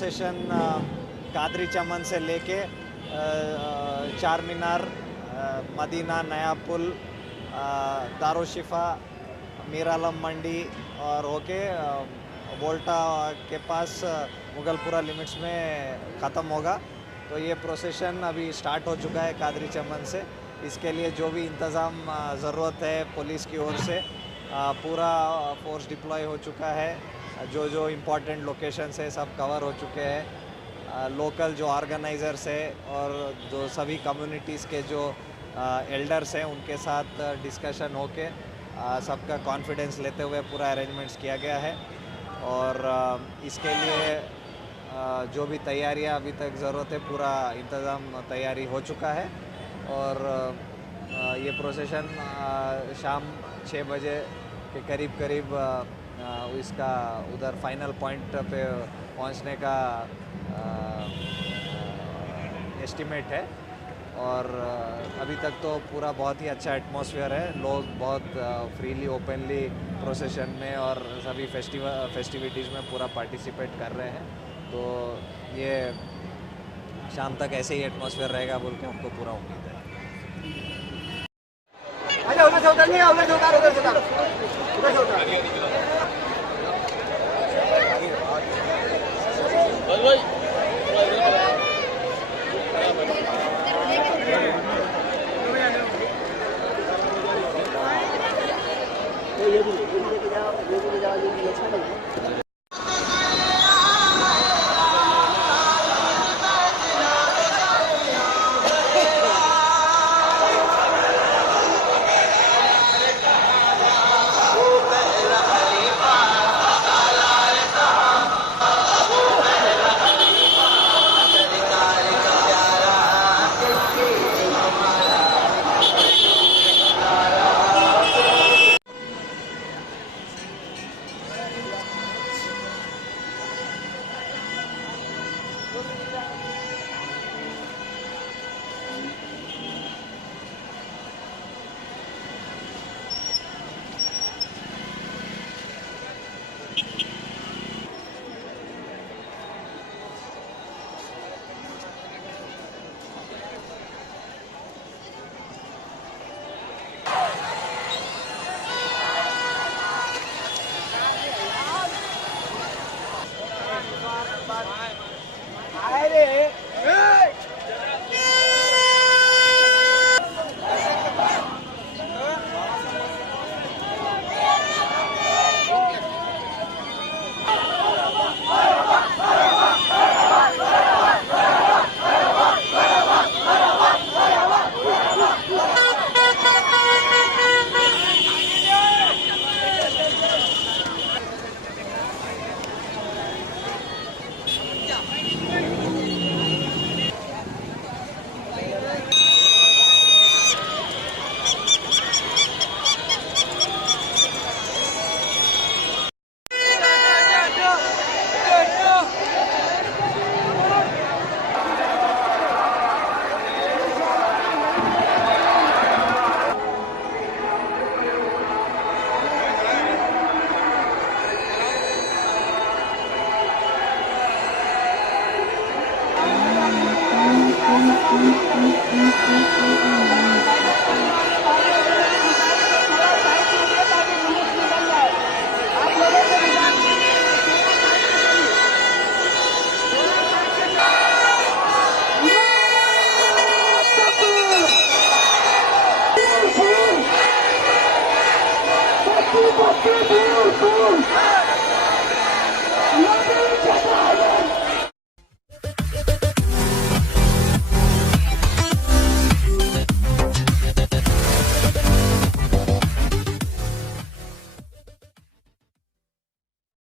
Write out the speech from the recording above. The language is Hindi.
प्रोसेशन कादरी चमन से लेके चार मीनार, मदीना, नया पुल, दारुशिफा, मीरालम मंडी और होके वोल्टा के पास मुगलपुरा लिमिट्स में ख़त्म होगा। तो ये प्रोसेशन अभी स्टार्ट हो चुका है कादरी चमन से। इसके लिए जो भी इंतज़ाम ज़रूरत है पुलिस की ओर से पूरा फोर्स डिप्लॉय हो चुका है। जो जो इम्पोर्टेंट लोकेशंस है सब कवर हो चुके हैं। लोकल जो ऑर्गेनाइज़र्स है और जो सभी कम्युनिटीज़ के जो एल्डर्स हैं उनके साथ डिस्कशन होके सबका कॉन्फिडेंस लेते हुए पूरा अरेंजमेंट्स किया गया है। और इसके लिए जो भी तैयारियां अभी तक ज़रूरत है पूरा इंतज़ाम तैयारी हो चुका है। और ये प्रोसेशन शाम 6 बजे के करीब इसका उधर फाइनल पॉइंट पे पहुंचने का एस्टिमेट है। और अभी तक तो पूरा बहुत ही अच्छा एटमॉस्फेयर है। लोग बहुत फ्रीली ओपनली प्रोसेशन में और सभी फेस्टिविटीज़ में पूरा पार्टिसिपेट कर रहे हैं। तो ये शाम तक ऐसे ही एटमॉस्फेयर रहेगा बोल के हमको पूरा उम्मीद है। उधर से उतार, उधर से उतार, उधर से उतार, उधर से उतार। ये भी लेके जाओ, ये भी ले जाओ, ये भी अच्छा नहीं है।